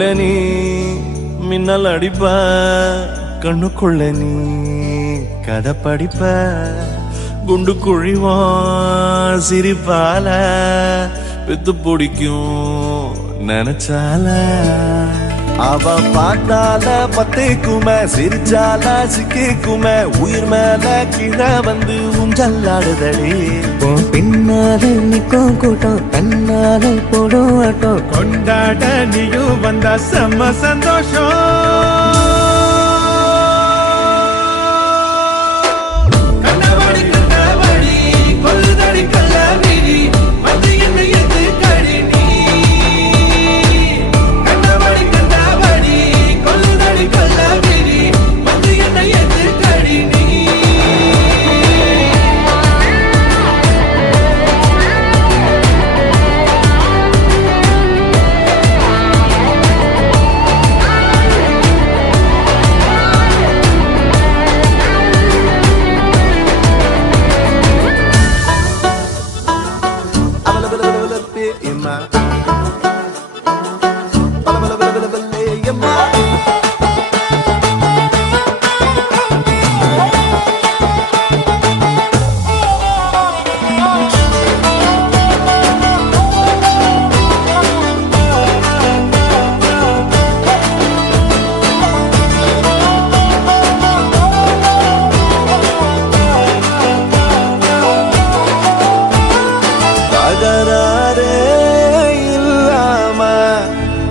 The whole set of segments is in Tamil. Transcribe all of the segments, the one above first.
நெஞ்சுக்குள்ள நீ மின்னல் அடிப்ப, கண்ணுக்குள்ள நீ கதை படிப்ப, குண்டு குழிவான் சிரிப்பால பெத்து பிடிக்கும் நினைச்சால. அவ பார்த்தால பத்திக்குமே, சிரிச்சால சிக்கிக்குமே, உயிர் மேல கீழே வந்து ஊஞ்சல்லாடுதடி. பின்னால நிக்கும் கூட்டம் தன்னால போடும் ஆட்டம், கொண்டாட நீயும் வந்தா செம்ம சந்தோஷம்.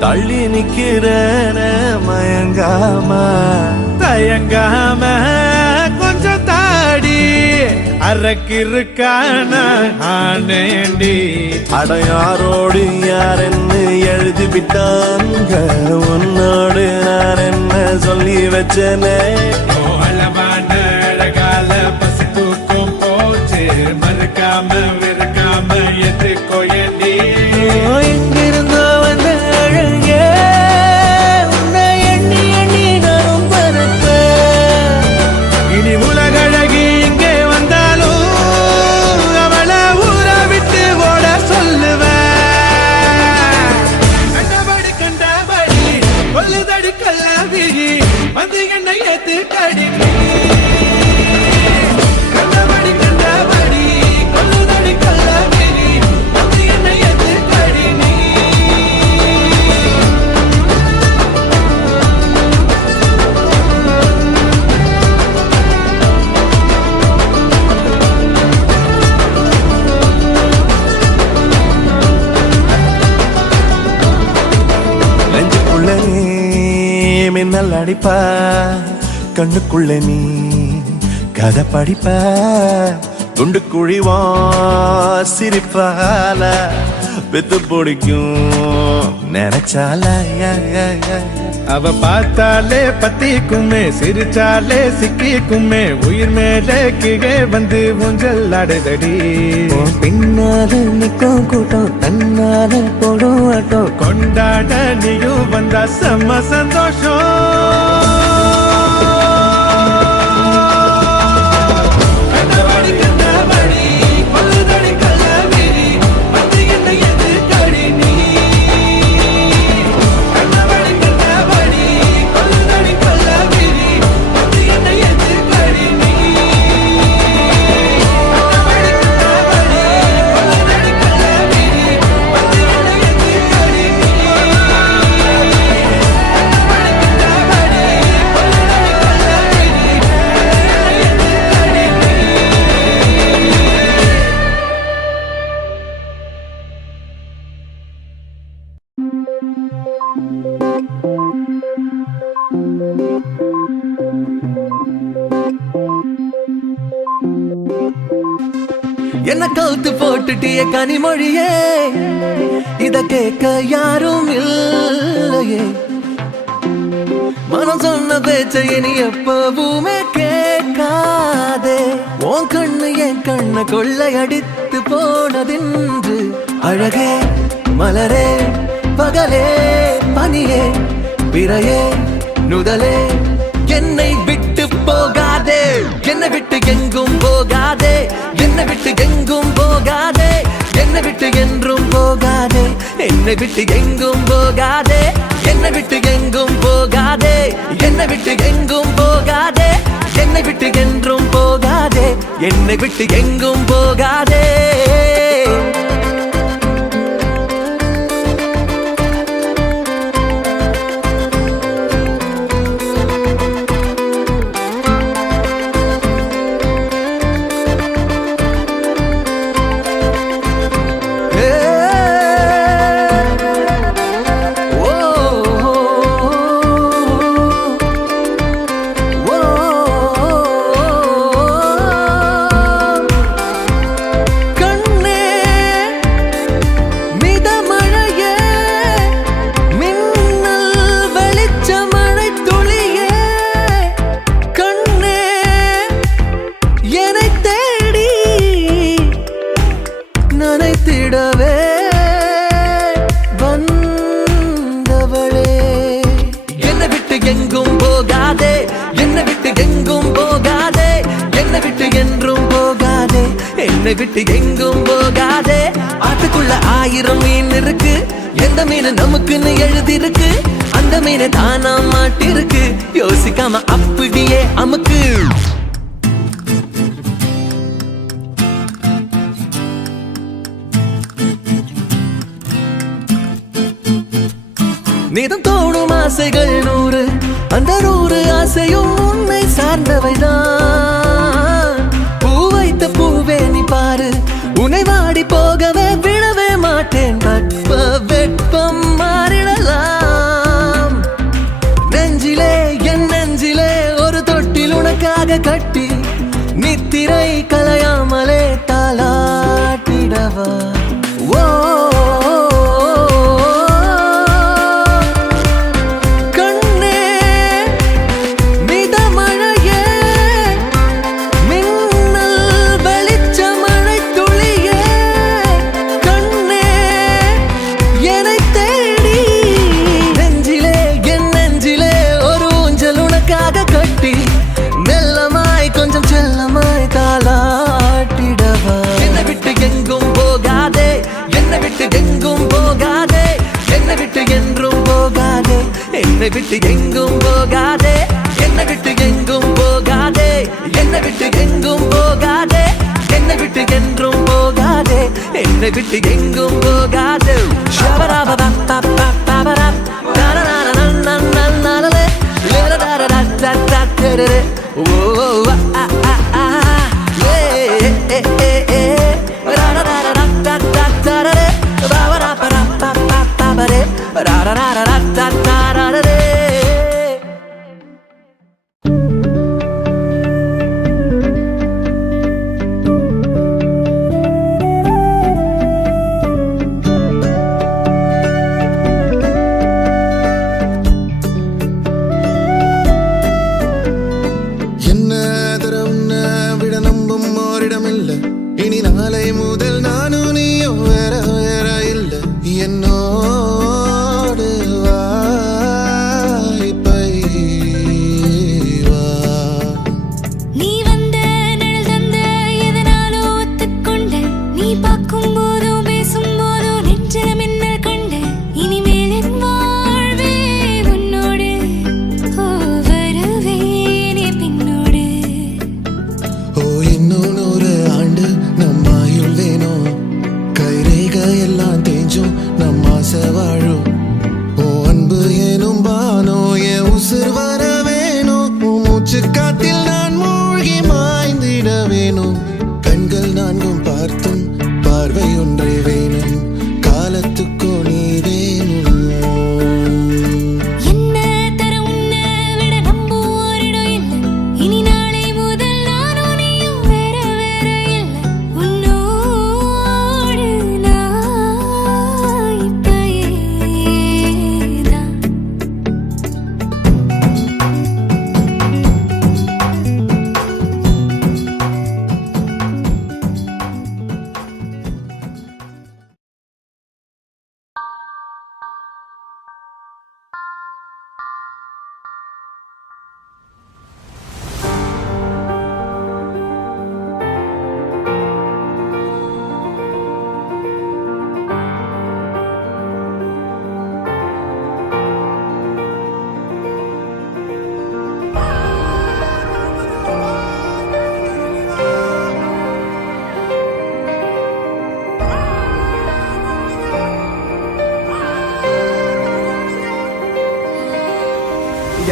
தள்ளி நிக்கிறேன மயங்காம தயங்காம கொஞ்சம் தாடி அரக்கிருக்கான ஆனேண்டி. அடையாரோடு யார் என்ன எழுதி விட்டாங்க, உன்னோடு நான் என்ன சொல்லி வச்சனே. அளவான அழகால பசி தூக்கம் போச்சு, மறுக்காம விருக்காம எதுக்கோ ஏண்டி. எங்கிருந்தோ வந்த அழகே உன்னை எண்ணி எண்ணி நானும் பறப்பேன். இனி உலகழகி இங்கே வந்தாலும் அவளை ஊற விட்டு ஓட சொல்லுவேன். கண்டபடி கண்டபடி கொல்லுதடி கல்லாவிரி வந்து என்னை ஏத்து கடி. கண்டபடி கண்டபடி கொல்லுதடி கல்லாவிரி வந்து என்னை ஏத்து கடி. நெஞ்சுக்குள்ள நீ மின்னல் அடிப்ப, கண்ணுக்குள்ள நீ கதை படிப்ப, குண்டு குழிவா சிரிப்பால பெத்து பிடிக்கும் நினைச்சால. அவ பார்த்தாலே பத்திக்குமே, சிரிச்சாலே சிக்கிக்குமே, உயிர் மேல கீழே வந்து ஊஞ்சல் ஆடுதடி. பின்னால நிக்கும் கூட்டம் தன்னால போடும் ஆட்டம், கொண்டாட நீயும் வந்தா செம்ம சந்தோஷம். என்ன கவுத்து போட்டுட்டிய கனிமொழியே, இத கேட்க யாரும் இல்லையே. மனம் சொன்ன பேச்ச இனி எப்பவுமே கேட்காதே. உன் கண்ணு என் கண்ண கொள்ளையடித்து போனதென்று. அழகே மலரே பகலே பனியே பிறையே நுதலே, என்னை விட்டு போகாதே, என்னை விட்டு எங்கும் போகாதே, என்னை விட்டு எங்கும் போகாதே, என்னை விட்டு என்றும் போகாதே, என்னை விட்டு எங்கும் போகாதே, என்னை விட்டு எங்கும் போகாதே, என்னை விட்டு எங்கும் போகாதே, என்னை விட்டு என்றும் போகாதே, என்னை விட்டு எங்கும் போகாதே. நனைத்திடவே வந்தவளே, என்னை விட்டு எங்கும் போகாதே, என்னை விட்டு எங்கும் போகாதே, என்னை விட்டு என்றும் போகாதே, என்னை விட்டு எங்கும் போகாதே. ஆட்டுக்குள்ள 1000 மீன் இருக்கு, எந்த மீன் நமக்குன்னு எழுதிருக்கு, அந்த மீன் தானா மாட்டிருக்கு, யோசிக்காம அப்படியே அமுக்கு. நீதம் தோணும் ஆசைகள் 100, அந்த 100 ஆசையும் உன்னை சார்ந்தவைதான். பூ வைத்த பூவே நீ பாரு, உன்னை வாடி போகவே விடவே மாட்டேன். வெப்ப வெப்பம் மாறிடலாம், நெஞ்சிலே என் நெஞ்சிலே ஒரு தொட்டில் உனக்காக கட்டி, நித்திரை கலையாமலே தாலாட்டிடவா. ஓ என்னை விட்டு எங்கும் போகாதே, என்னை விட்டு எங்கும் போகாதே, என்னை விட்டு எங்கும் போகாதே, என்னை விட்டு என்றும் போகாதே, என்னை விட்டு எங்கும் போகாதே. இனி நாளை முதல் நானும் நீயும் வேற வேற இல்ல, என்னோடு வாய்ப்பை வா. நீ வந்த நிழல் தந்த எதனாலோ ஒத்துக்கொண்ட, நீ பார்க்கும் போதோ பேசும் போதோ நெஞ்சில மின்னல் கண்ட, இனிமேல் என் வாழ்வே உன்னோடு, வருவேனே பின்னோடு. ஓ இன்னும் 100 ஆண்டு நம்ம ஆயுள் வேணும், கைரேக எல்லாம் தேஞ்சும் நம்ம ஆசை வாழும். ஓ அன்பு ஏனும் பானோ என் உசுர் வர வேணும், மூச்சு காத்தில் நான் மூழ்கி மாய்ந்திட வேணும். கண்கள் 4 பார்த்தும் பார்வை ஒன்றே வேணும், காலத்துக்கோ நீ வேணும்.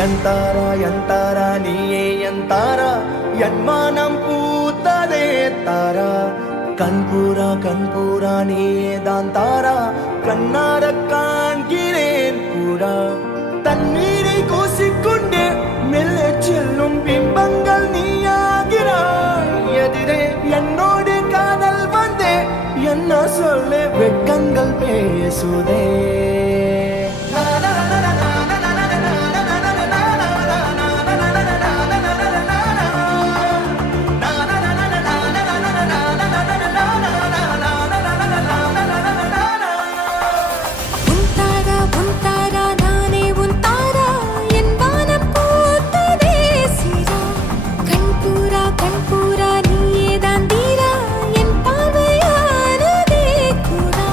என் தாரா நீயே என் தாரா என் மானம் பூத்ததே தாரா கண்பூரா நீயே தான் தாரா கண்ணார காண்கிறேன் பூரா தண்ணீரை கூசிக்கொண்டே மெல்ல செல்லும் பிம்பங்கள் நீயாகிறாய் எதிரே என்னோடு காதல் வந்தே என்ன சொல்ல வெட்கங்கள் பேசுதே உன் தாரா நானே உன் தாரா என் வானம் பூத்ததே சீரா கண்பூரா நீயே தான் தீரா என் பார்வையானதே கூடா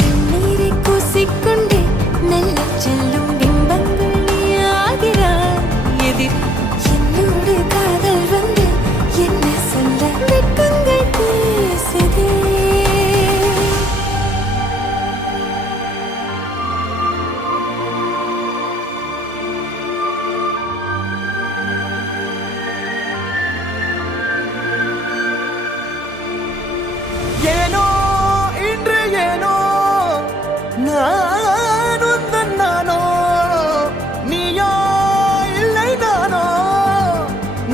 தண்ணீரை கூசிக்கொண்டே நல்ல செல்லும் பிம்பங்கள் நீயாகிறாய் எதிர் என்னோடு காதல் வந்து என்ன சொல்ல வெட்கங்கள் பேசுதே ஏனோ இன்று ஏனோ நான் உந்தன் நானோ நீயோ இல்லை நானோ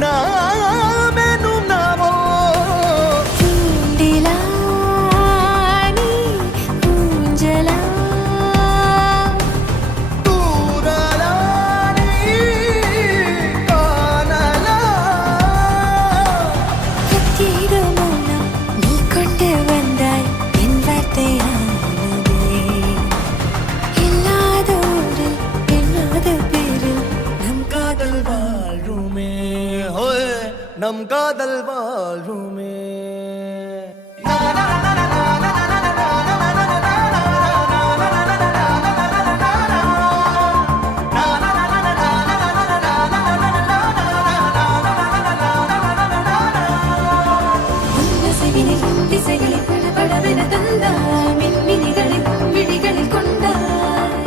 நாமெனும் நாமோ தூண்டிலா நீ ஊஞ்சலா தூரலா நீ காணலா கத்திட மௌனம் நீ கொண்டு வந்தாய் என் வார்த்தையானதே இல்லாத ஊரில் எண்ணாத பேரில் நம் காதல் வாழ்வுமே ஹோய் நம் காதல் வாழ்வுமே உன்னசைவினில் திசைகளில் படபடவென தந்தாய் மின்மினிகளில் விழிகளில் கொண்டாய்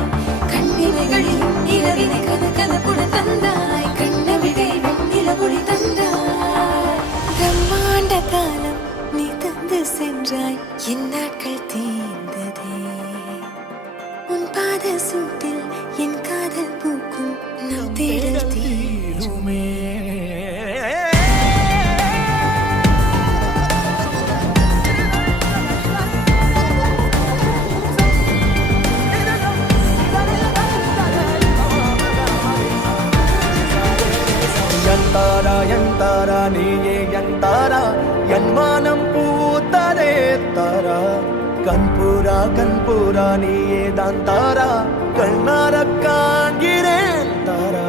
கண்ணிமைகளிலும் இரவினை கதகதப்புட தந்தாய் கண்ணவிழை வெண்ணில ஒளி தந்தாய் பிரம்மாண்ட காலம் நீ தந்து சென்றாய் என் நாட்கள் தீர்ந்ததே உன் பாத சூட்டில் என் காதல் பூக்கும் நம் தேடல் தீருமே என் தாரா நீயே என் தாரா என் மானம் பூத்ததே தாரா கண்பூரா நீயே தான் தாரா கண்ணார காண்கிறேன் தாரா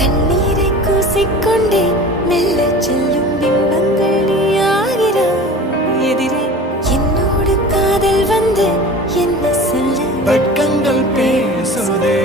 தண்ணீரை கூசிக்கொண்டே மெல்ல செல்லும் பிம்பங்கள் நீயாகிறாய் எதிரே என்னோடு காதல் வந்து என்ன சொல்ல வெட்கங்கள் பேசுதே